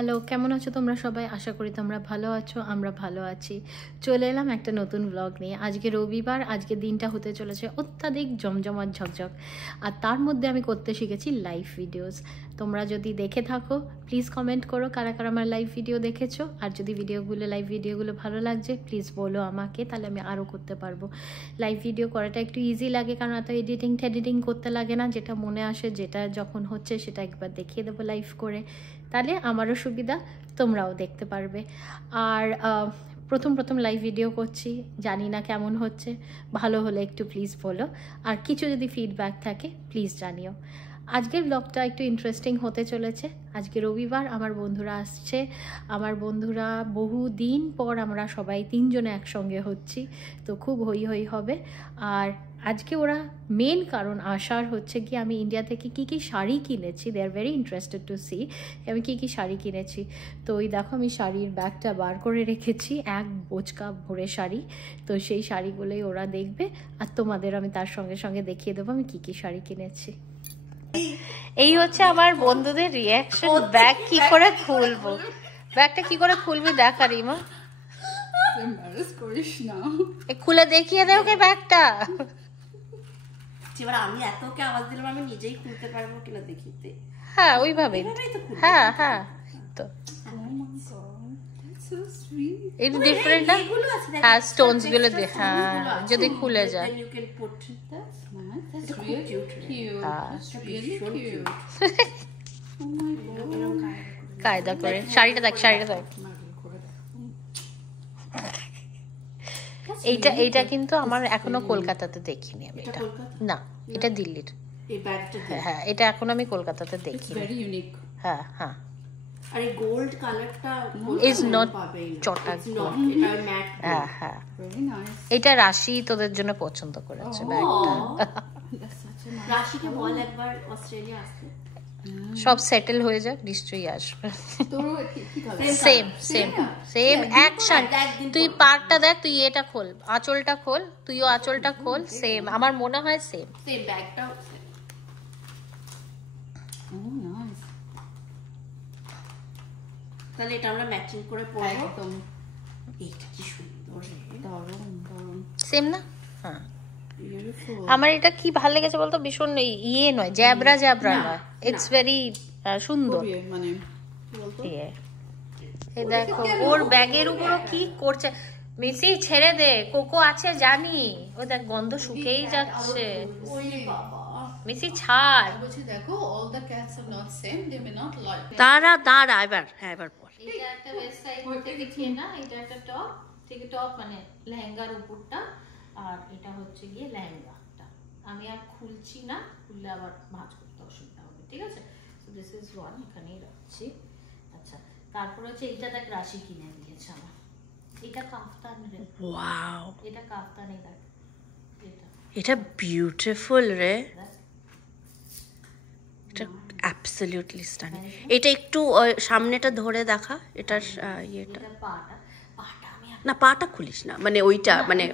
Hello, কেমন আছো তোমরা সবাই? আশা করি তোমরা ভালো আছো, আমরা ভালো আছি। চলে এলাম একটা নতুন ব্লগ নিয়ে। আজকে রবিবার, আজকে দিনটা হতে চলেছে অত্যাধিক জমজমাট ঝকঝক। আর তার মধ্যে আমি করতে শিখেছি লাইভ ভিডিওস। তোমরা যদি দেখে থাকো প্লিজ কমেন্ট করো কারা কারা আমার লাইভ ভিডিও দেখেছো। আর যদি লাইভ ভিডিওগুলো ভালো লাগছে প্লিজ বলো আমাকে, তাহলে আমি আরও করতে পারবো। লাইভ ভিডিও করাটা একটু ইজি লাগে, কারণ এত এডিটিং করতে লাগে না। যেটা মনে আসে, যেটা যখন হচ্ছে সেটা একবার দেখিয়ে দেবো লাইভ করে, তাহলে আমারও সুবিধা, তোমরাও দেখতে পারবে। আর প্রথম লাইভ ভিডিও করছি, জানি না কেমন হচ্ছে। ভালো হলে একটু প্লিজ বলো, আর কিছু যদি ফিডব্যাক থাকে প্লিজ জানিও। আজকের ব্লগটা একটু ইন্টারেস্টিং হতে চলেছে। আজকে রবিবার, আমার বন্ধুরা আসছে। আমার বন্ধুরা বহুদিন পর আমরা সবাই তিনজনে একসঙ্গে হচ্ছি, তো খুব হই হই হবে। আর আজকে ওরা মেন কারণ আসার হচ্ছে কি, আমি ইন্ডিয়া থেকে কী কী শাড়ি কিনেছি। They are very interested to see আমি কী কী শাড়ি কিনেছি। তো ওই দেখো, আমি শাড়ির ব্যাগটা বার করে রেখেছি, এক বোচকা ভরে শাড়ি। তো সেই শাড়িগুলোই ওরা দেখবে, আর তোমাদের আমি তার সঙ্গে সঙ্গে দেখিয়ে দেবো আমি কী কী শাড়ি কিনেছি। এই হচ্ছে আমার বন্ধুদের রিয়াকশন। ব্যাগ কি করে খুলবো, ব্যাগটা কি করে খুলবি দেখা রিমা, খুলে দেখিয়ে দে ওকে ব্যাগটা। এবার আমি এতকে আওয়াজ দিলাম, আমি নিজেই খুলতে পারবো কিনা দেখিতে। হ্যাঁ ওইভাবে, হ্যাঁ হ্যাঁ তো এটা ডিফারেন্ট না। হ্যাঁ স্টোনস গুলো দে, হ্যাঁ যদি খুলে যায়। কায়দা করে শাড়িটা দেখ, শাড়িটা দেখ। এইটা কিন্তু আমার এখনো কলকাতাতে দেখিনি আমি। এটা না, এটা দিল্লির। হ্যাঁ এটা এখন আমি কলকাতাতে দেখিনি। হ্যাঁ হ্যাঁ, আর এই গোল্ড কালারটা ইজ নট চটা, এটা ম্যাট। হ্যাঁ হ্যাঁ, এটা রাশি তোদের জন্য পছন্দ করেছে ব্যাগটা। রাশিকে বল একবার অস্ট্রেলিয়া আসতে, সব সেটেল হয়ে যাক, নিশ্চয়ই আসবে। Same same same action. তুই পার্টটা দেখ, তুই এটা খোল, আঁচলটা খোল, তুইও আঁচলটা খোল। সেম, আমার মনে হয় সেম। Same ব্যাগটাও same. তাহলে এটা আমরা ম্যাচিং করে পরবো। একদম, এটা কি সুন্দর, দারুণ দারুণ। সেম না? হ্যাঁ, আমার এটা কি ভালো লেগেছে বলতো, ভীষণ ইয়ে নয়, জ্যাবরা নয়, ইটস ভেরি সুন্দর। মানে এই দেখো ওর ব্যাগের উপরও কি করছে। মিসি ছেড়ে দে, কোকো আছে জানি। ও দেখ গন্ধ শুকেই যাচ্ছে। মিসি ছাড়। দেখো, all the cats are not same, they may not like. দাঁড়া এবার, হ্যাঁ এবার পর। এটা একটা ওয়েবসাইট থেকে কেনা, এটা একটা টপ, ঠিক টপ মানে লেহেঙ্গার উপরটা, আর এটা হচ্ছে গিয়ে লেহেঙ্গাটা। আমি আর খুলছি না, খুললে আবার ভাঁজ করতে অসুবিধা হবে, ঠিক আছে? সো দিস ইজ ওয়ান, এখানেই রাখছি। আচ্ছা, তারপর হচ্ছে এটা দেখ, রাশি কিনে দিয়েছে আমার। এটা কাফতান রে, ওয়াও, এটা কাফতান। এই দেখ, এটা বিউটিফুল রে, এটা অ্যাবসলিউটলি স্টানিং। এটা একটু সামনেটা ধরে দেখা, এটার ইয়েটা, না পাটা খুলিস না, মানে ওইটা, মানে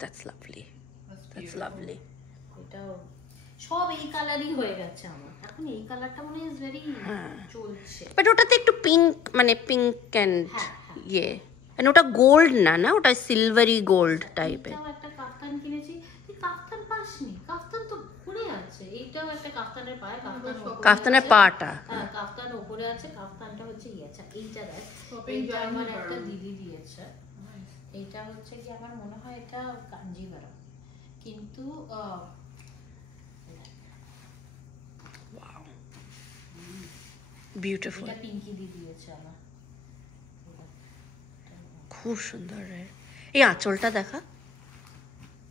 দ্যাটস লাভলি, দ্যাটস লাভলি। এটা সব এই কালারই হয়ে গেছে আমার এখন। এই কালারটা মনে হয় ভেরি চলছে, বাট ওটাতে একটু পিঙ্ক, মানে পিঙ্ক এন্ড ইয়ে, মানে ওটা গোল্ড না, না ওটা সিলভারি গোল্ড টাইপের। একটা কাফতান কিনেছি। তুই কাফতান পাসনি? কাফতান তো ঘুরে আছে। এইটাও একটা কাফতানের পায়, কাফতানের পাটা, হ্যাঁ কাফতান উপরে আছে, কাফতানটা হচ্ছে ইয়ে। আচ্ছা এইটা দেখ, এইটা আমার একটা দিদি দিয়েছে। এইটা হচ্ছে কি, আমার মনে হয় এটা কাঞ্জিভারাম, কিন্তু বিউটিফুল। এটা পিঙ্কি দি দিয়েছে আমার, খুব সুন্দর রে। এই আঁচলটা দেখা,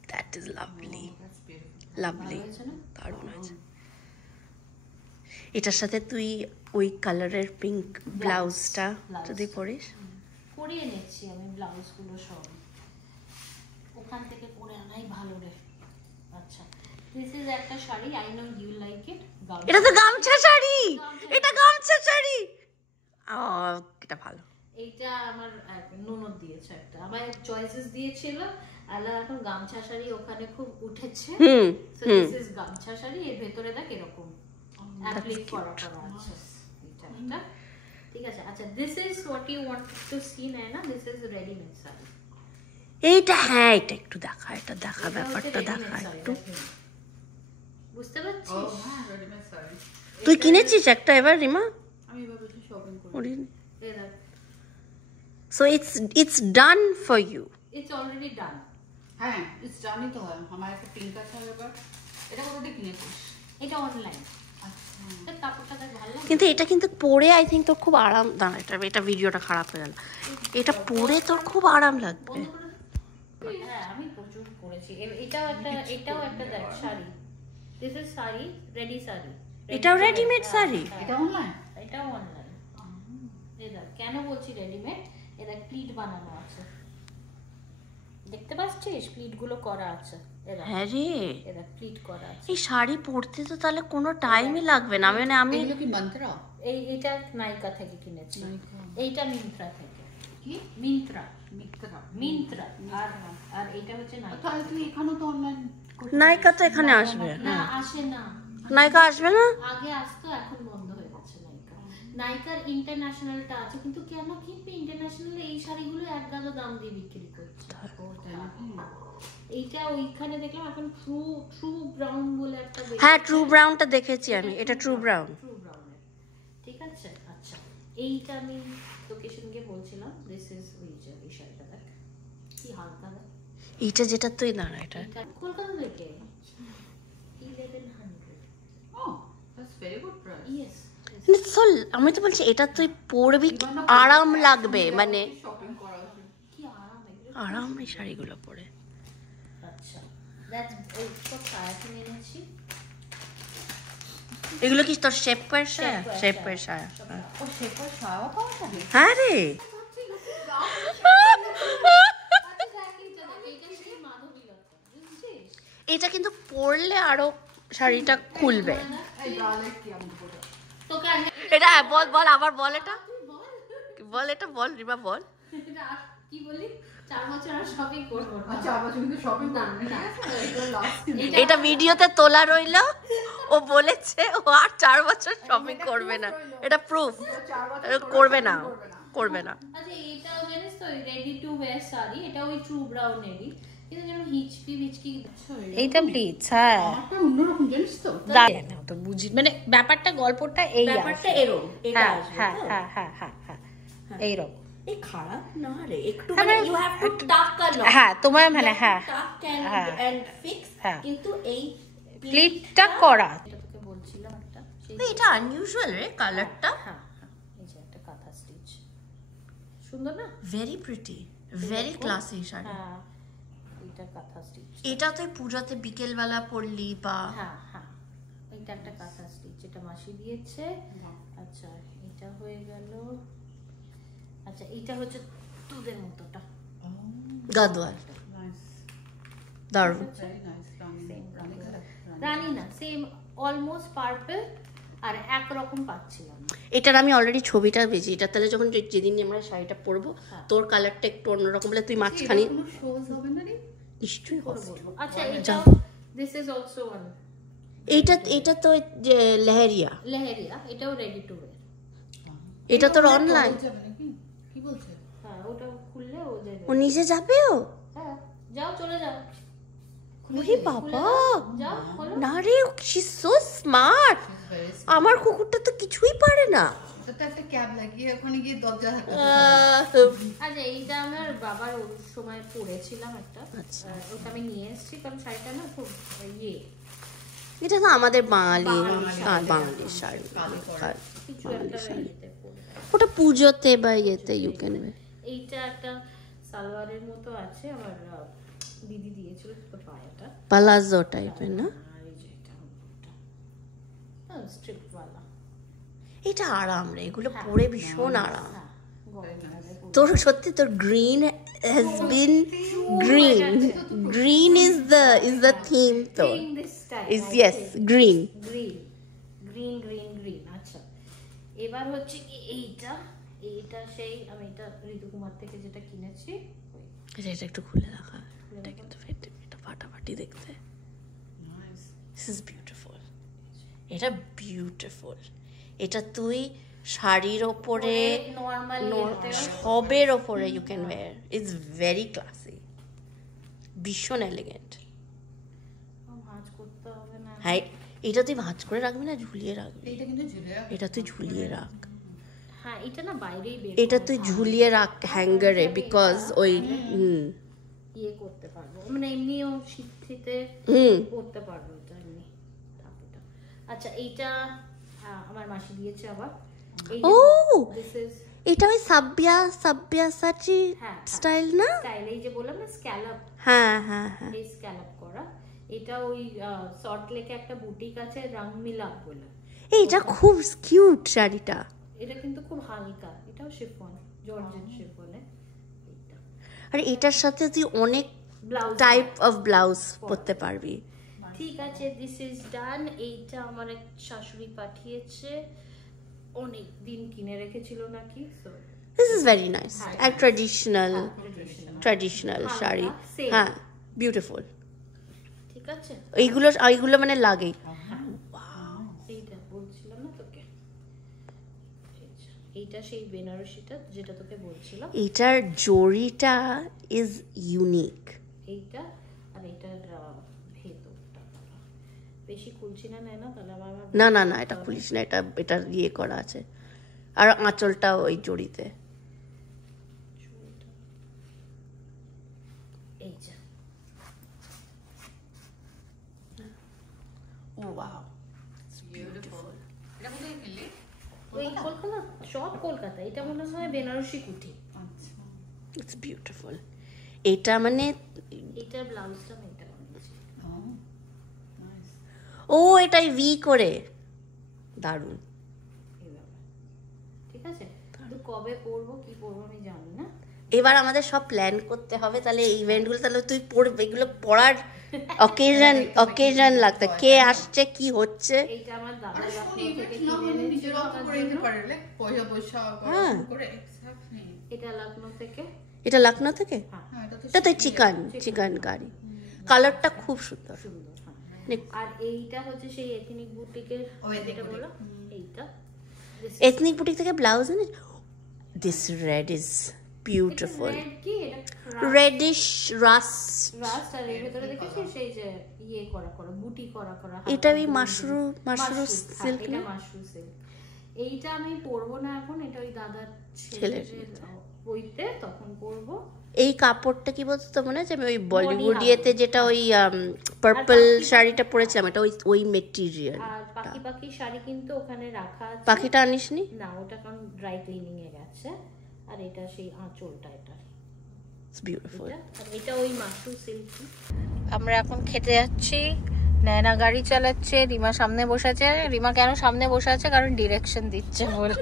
দ্যাট ইজ লাভলি, লাভলি, দারুণ আছে। এটার সাথে তুই ওই কালারের পিঙ্ক ব্লাউজটা যদি পরিস, পরিয়ে নিচ্ছি আমি ব্লাউজগুলো সব ওখান থেকে পরে আনাই ভালো রে। আচ্ছা, দিস ইজ একটা sari, I know you like it. এটা তো গামছা শাড়ি, এটা গামছা শাড়ি। এটা ভালো। এইটা আমার ননদ দিয়েছে একটা, আমার চয়েসেস দিয়েছিল। আলা এখন গামছা শাড়ি ওখানে খুব উঠেছে। সো দিস ইজ গামছা শাড়ি। এর ভেতরে দেখ এরকম অ্যাপ্লিক করা আছে, এটা আচ্ছা this is what you want to see না, দিস ইজ রেডিমেড শাড়ি। এইটা হ্যাঁ, এটা একটু দেখা, এটা দেখা, ব্যাপারটা দেখা একটু। বুঝতে পারছিস? হ্যাঁ রেডিমেড শাড়ি। তুই কিনেছিস একটা এবার রিমা? আমি এবার বেশি শপিং করি। করিনি। এই দেখ, So it's done for you. It's already done. হ্যাঁ ইটস জানি তো হয়। আমার একটা পিঙ্ক আছে এবার। এটা কোথা থেকে কিনেছিস? এটা অনলাইন। আচ্ছা কাপড়টা দেখ ভালো লাগে। কিন্তু এটা কিন্তু পরে আই থিঙ্ক তোর খুব আরাম, দাঁড়া এটা ভিডিওটা খারাপ হয়ে গেল। এটা পরে তোর খুব আরাম লাগবে। বন্ধ করে দে। হ্যাঁ আমি প্রচুর করেছি। এটাও একটা দেখ sari. This is sari, ready sari. এটাও রেডিমেড শাড়ি? এটা অনলাইন? এটাও অনলাইন। এই দেখ, কেন বলছি রেডিমেড, এ দেখ প্লিট বানানো আছে, দেখতে পাচ্ছিস প্লিট গুলো করা আছে। হ্যাঁ রে, এ দেখ প্লিট করা আছে। এই শাড়ি পরতে তো তাহলে কোনো টাইমই লাগবে না। মানে আমি এগুলো কি মন্ত্রা? এটা নাইকা থেকে কিনেছি, নাইকা। এইটা মিন্ত্রা থেকে। কি মিন্ত্রা, মিত্রা? আর এটা হচ্ছে নাইকা। তাহলে তুই এখানেও তো অনলাইন নাইকা তো এখানে আসবে। না আসে না, নাইকা আসবে না? আগে আসতো, এখন বন্ধ হয়ে গেছে নাইকা। নাইকার ইন্টারন্যাশনালটা আছে, কিন্তু কেন কিনবে ইন্টারন্যাশনাল? এই শাড়িগুলো এক গাদা দাম দিয়ে বিক্রি করছে। এইটা ওইখানে দেখলাম এখন ট্রু ব্রাউন বলে একটা হ্যাঁ ট্রু ব্রাউনটা দেখেছি আমি, এটা ট্রু ব্রাউন। ট্রু ব্রাউনের, ঠিক আছে। আচ্ছা এইটা আমি তোকে সঙ্গে বলছিলাম, দিস ইজ ওই যে এই শাড়িটা দেখ কি হালকা দেখ। এইটা যেটা তুই দাঁড়া, এটা এটা কলকাতা থেকে 1100। Oh that's very good price. Yes, আমি তো বলছি এটা তুই পরবি, আরাম লাগবে, মানে শপিং করা উচিত। কি আরাম এগুলো। আরাম এই শাড়িগুলো পরে। আচ্ছা দ্যাটস এই সব সায়া কিনে এনেছি। এগুলো কি তোর শেপের সায়া? শেপের সায়া, ও শেপার শাড়ি পাওয়া যাবে? হ্যাঁ রে। এটা কিন্তু পরলে আরো শাড়িটা খুলবে। এই গালে কি আমি বলবো? এটা বল বল আবার বল, এটা বল, এটা বল রিমা বল। কি বলি, 4 বছর আর শপিং করবো না। আচ্ছা আবার কিন্তু শপিং করবে না, ঠিক আছে? এটা লাস্ট এটা ভিডিওতে তোলা রইলো, ও বলেছে ও আর 4 বছর শপিং করবে না। এটা প্রুফ, 4 বছর করবে না, করবে না। আচ্ছা এটাও জানিস তো রেডি টু ওয়্যার শাড়ি, এটা ওই ট্রু ব্রাউনেরই, কিন্তু যেন হিচকি এইটা প্লিজ। হ্যাঁ একটা অন্যরকম জিনিস তো। না তো বুঝি, মানে ব্যাপারটা গল্পটা এই ব্যাপারটা এরকম, এটা হ্যাঁ আসবে হ্যাঁ তো? হ্যাঁ হ্যাঁ হ্যাঁ হ্যাঁ এইরকম। এই খারাপ না রে, একটু হ্যাঁ, মানে মানে ইউ হ্যাভ টু টাক আ লট। হ্যাঁ তোমার মানে হ্যাঁ টাক হ্যাঁ। এন্ড ফিক্স, হ্যাঁ। কিন্তু এই প্লিটটা করা, এটা তোকে বলছিলাম একটা এটা আনইউজুয়াল রে কালারটা, হ্যাঁ হ্যাঁ এই যে একটা কাঁথা স্টিচ, সুন্দর না? Very pretty, very classy sari. হ্যাঁ এটা কাঁথা স্টিচ। এটা তুই পূজাতে বিকেল বেলা পরলি বা হ্যাঁ হ্যাঁ এটা একটা কাঁথা স্টিচ, এটা মাসি দিয়েছে। আচ্ছা এটা হয়ে গেল। আচ্ছা এটা হচ্ছে তোদের মতোটা, গাদোয়াল, নাইস, দারুণ। Very nice. রানী না, সেম অলমোস্ট পার্পল, আর একরকম পাচ্ছিলাম। এটার আমি অলরেডি ছবিটা পেয়েছি। এটা তাহলে যখন যেদিন আমরা শাড়িটা পরবো, তোর কালারটা একটু অন্যরকম বলে তুই মাঝখানে কোনো শোজ হবে না রে? নিশ্চয়ই হবে। বলবো। আচ্ছা এটা দিস ইজ অলসো ওয়ান। এটা তো যে লেহেরিয়া, লেহেরিয়া, এটাও রেডি টু ওয়্যার। এটা তোর অনলাইন। যাবে নাকি? কি বলছে? হ্যাঁ ওটা খুললে ও দেবে। ও নিজে যাবে? ও হ্যাঁ যাও চলে যাও, ওরে বাবা, যাও খোলো। না রে, শি সো স্মার্ট। আমার কুকুরটা তো কিছুই পারে না। তো একটা ক্যাব লাগিয়ে ওখানে গিয়ে দরজা আচ্ছা এইটা আমার বাবার ওই সময় পরেছিলাম একটা, আচ্ছা। ওটা আমি নিয়ে এসেছি কারণ শাড়িটা না খুব ইয়ে এটা তো আমাদের বাঙালি বাঙালির শাড়ি, কিছু একটা ইয়েতে পরে। ওটা পুজোতে বা ইয়েতে ইউ ক্যান ওয়্যার। এইটা একটা সালোয়ারের মতো আছে, আমার দিদি দিয়েছিল তো পায়াটা। পালাজো টাইপের না? আর এই যে এটা স্ট্রিপ ওয়ালা। এটা আরাম রে, এগুলো পরে ভীষণ আরাম। হ্যাঁ গরমকালে পরে। তোর সত্যি তোর green has been green is the theme তোর। In this style, is I yes think. Green. Green. আচ্ছা এবার হচ্ছে কি এইটা সেই আমি এটা ঋতুকুমার থেকে যেটা কিনেছি। এটা একটু খুলে রাখা, এটা কিন্তু এটা ফাটাফাটি দেখতে। দিস ইজ বিউটিফুল, এটা বিউটিফুল। এটা তুই শাড়ির ওপরে, নর্মাল সবের ওপরে you can wear. It's very classy, ভীষণ এলিগেন্ট। ভাঁজ করতে হবে না। হ্যাঁ, এটা তুই ভাঁজ করে রাখবি না ঝুলিয়ে রাখবি? এটা কিন্তু ঝুলে রাখ। এটা তুই ঝুলিয়ে রাখ। হ্যাঁ, এটা না বাইরেই বের এটা তুই ঝুলিয়ে রাখ হ্যাঙ্গারে, বিকজ ওই ইয়ে করতে পারবো, মানে এমনিও শীতে করতে পারবো এটা এমনি। আচ্ছা, এইটা আমার মাসি দিয়েছে আবার। ও, দিস ইজ এটা ওই সাব্যাসাচি স্টাইল না? স্টাইল, এই যে বললাম না স্ক্যালপ। হ্যাঁ হ্যাঁ হ্যাঁ, এই স্ক্যালপ করা। এটা ওই সল্ট লেকে একটা বুটিক আছে রংমিলা বলে। এইটা খুব কিউট শাড়িটা। এটা কিন্তু খুব হালকা, এটাও শিফন, জর্জেট শিফনে। এটা আর এটার সাথে তুই অনেক ব্লাউজ টাইপ অফ ব্লাউজ পরতে পারবি। ঠিক আছে, দিস ইজ ডান। এইটা আমার এক শাশুড়ি পাঠিয়েছে, অনেক দিন কিনে রেখেছিল নাকি। So this is very nice, এক ট্র্যাডিশনাল শাড়ি। হ্যাঁ, বিউটিফুল। ঠিক আছে, এইগুলো মানে লাগে। এইটা বলছিলাম না তোকে, এইটা সেই বেনারসিটা যেটা তোকে বলছিলাম। এটার জরিটা ইজ ইউনিক। এইটা আর এটার ভেতরটা বেশি খুলছি না, না তাহলে আমার না এটা খুলিস না, এটা ইয়ে করা আছে। আর আঁচলটা ওই জড়িতে। এই যে ওয়াও, বিউটিফুল। এটা কোথায় কিনলি? ওই কলকাতা, সব কলকাতা। এটা মনে হয় বেনারসি কুঠি। আচ্ছা, ইটস বিউটিফুল। এটা মানে এটার ব্লাউজটা আমি এটা বানিয়েছি। ও নাইস। ও, এটাই ভি করে, দারুণ। এইভাবে ঠিক আছে। কিন্তু কবে পরবো কি পরবো আমি জানি না। এবার আমাদের সব প্ল্যান করতে হবে, তাহলে এই ইভেন্টগুলো তাহলে তুই পড়বে, এগুলো পড়ার অকেশন লাগতে, কে আসছে কি হচ্ছে। এইটা আমার দাদা আরে শোন, লখনৌ ইভেন্ট থেকে না কিনে হলে এনেছিল নিজেরাও তো আমার করে নিতে জন্য। পারে, লাইক পয়সা হ্যাঁ। করে এক্স্যাক্টলি। এটা লখনৌ থেকে। এটা লখনৌ থেকে? হ্যাঁ, এটা তো এটা তো চিকেন কারি। কালারটা খুব সুন্দর। সুন্দর, হ্যাঁ। মানে আর এইটা হচ্ছে সেই এথনিক বুটিকের, ও, ethnic যেটা boutique। বললাম এইটা। এথনিক বুটিক থেকে ব্লাউজ এনে। This red is beautiful, red কি এটা রেডিশ রাস্ট। রাস্ট, আর এর ভিতরে দেখেছি সেই যে ইয়ে করা বুটি করা এটা ওই মাশরুম সিল্ক এটা না? Mushroom silk. এইটা আমি পরবো না এখন, এটা ওই দাদার ছেলের বইতে তখন পরবো। এই কাপড়টা কি বলতো তো মনে আছে, আমি ওই বলিউড ইয়েতে যেটা ওই পার্পল শাড়িটা পরেছিলাম, এটা ওই মেটেরিয়াল। আর পাখি শাড়ি কিন্তু ওখানে রাখা আছে। পাখিটা আনিসনি? না, ওটা কারণ ড্রাই ক্লিনিং এ গেছে। আর এটা সেই আঁচলটা, এটা ইটস বিউটিফুল। আর এটা ওই মাশরুম সিল্ক। আমরা এখন খেতে যাচ্ছি, নয়না গাড়ি চালাচ্ছে, রিমা সামনে বসে আছে। রিমা কেন সামনে বসে আছে? কারণ ডিরেকশন দিচ্ছে বলে।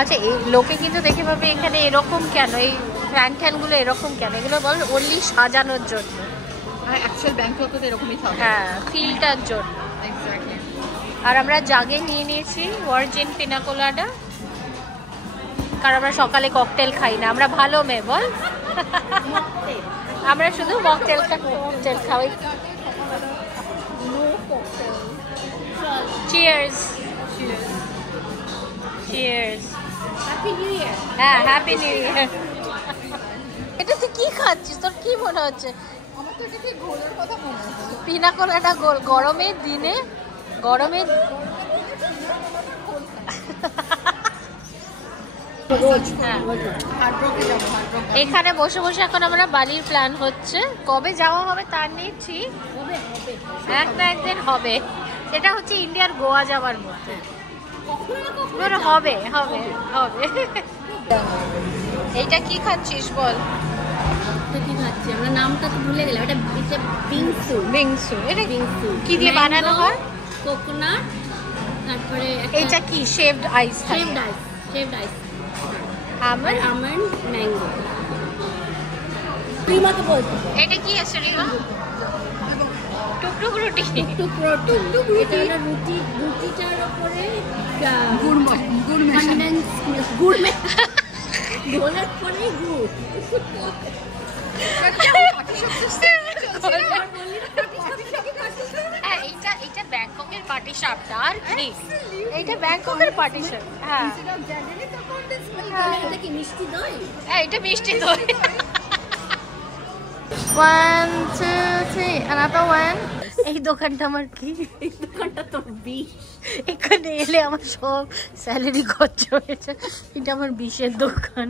আচ্ছা, এই লোকে কিন্তু দেখে ভাবে এখানে এরকম কেন, এই ফ্যান গুলো এরকম কেন? এগুলো বল ওনলি সাজানোর জন্য। অ্যাকচুয়াল ব্যাংকক তো এরকমই থাকে। হ্যাঁ, ফিলটার জন্য। এক্স্যাক্টলি। আর আমরা জাগে নিয়ে নিয়েছি ভার্জিন পিনাকোলাডা, কারণ আমরা সকালে ককটেল খাই না, আমরা ভালো মেয়ে বল। আমরা শুধু মকটেল খাই। Cheers. Cheers. Happy new year. হ্যাঁ, হ্যাপি নিউ ইয়ার। এটা তুই কি খাচ্ছিস? তোর কি মনে হচ্ছে? আমার তো এটা কি ঘোলের কথা মনে হচ্ছে। পিনাকোলাডা গরমের দিনে, গরমের এখানে বসে বসে এখন আমরা বালির প্ল্যান হচ্ছে। কবে যাওয়া হবে তার নেই ঠিক, এক না একদিন হবে। সেটা হচ্ছে ইন্ডিয়ার গোয়া যাওয়ার মধ্যে হবে হবে হবে। এইটা কি খাচ্ছিস বল? কি খাচ্ছি আমরা? নামটা তো ভুলে গেলাম। এটা বিংসু। বিংসু। এটা বিংসু কি দিয়ে বানানো হয়? কোকোনাট, তারপরে এটা কি শেভড আইস? শেভড আইস, আমন্ড, ম্যাঙ্গো। রিমাকে বলতে এটা কি আছে রিমা? টুকটুক রুটি এটা হলো রুটিটার উপরে गुड़ में গুড় ঘোলার পরে গুড়। এইটা ব্যাংককের পার্টি শাপটা আর কি, এইটা ব্যাংককের পার্টি শাপ। হ্যাঁ এটা কি মিষ্টি দই? হ্যাঁ এটা মিষ্টি দই। 1 2 3 another one। এই দোকানটা আমার কি? এই দোকানটা তো বিষ। এখানে এলে আমার সব স্যালারি খরচ হয়েছে। এটা আমার বিষের দোকান,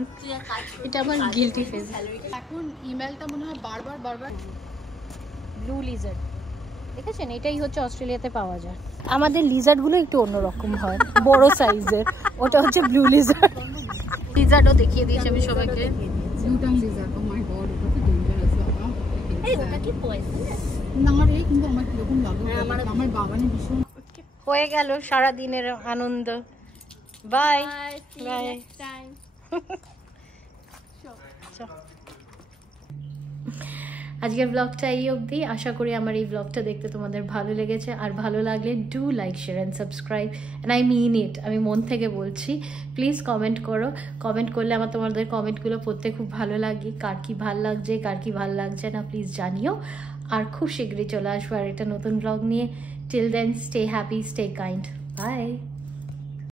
এটা আমার গিলটি ফেস। এখন ইমেলটা মনে হয় বারবার ব্লু লিজার্ড দেখেছেন, এটাই হচ্ছে অস্ট্রেলিয়াতে পাওয়া যায়। আমাদের লিজার্ডগুলো একটু অন্যরকম হয়, বড় সাইজের। ওটা হচ্ছে ব্লু লিজার্ড। লিজার্ডও দেখিয়ে দিয়েছি আমি সবাইকে। নিউটন লিজার, ও মাই গড, ওটা তো ডেঞ্জারাস বাবা। এই ওটা কি পয়সন? না রে, কিন্তু আমার কিরকম লাগলো, আমার বাগানে ভীষণ। হয়ে গেল সারা দিনের আনন্দ। Bye bye. আজকের ব্লগটা এই অবধি। আশা করি আমার এই ব্লগটা দেখতে তোমাদের ভালো লেগেছে, আর ভালো লাগলে do like share and subscribe, and I mean it, আমি মন থেকে বলছি। প্লিজ কমেন্ট করো, কমেন্ট করলে আমার তোমাদের কমেন্টগুলো পড়তে খুব ভালো লাগে। কার কি ভাল লাগছে, কার কি ভাল লাগছে না প্লিজ জানিও। আর খুব শীঘ্রই চলে আসবো আর একটা নতুন ব্লগ নিয়ে। Till then stay happy, stay kind, by.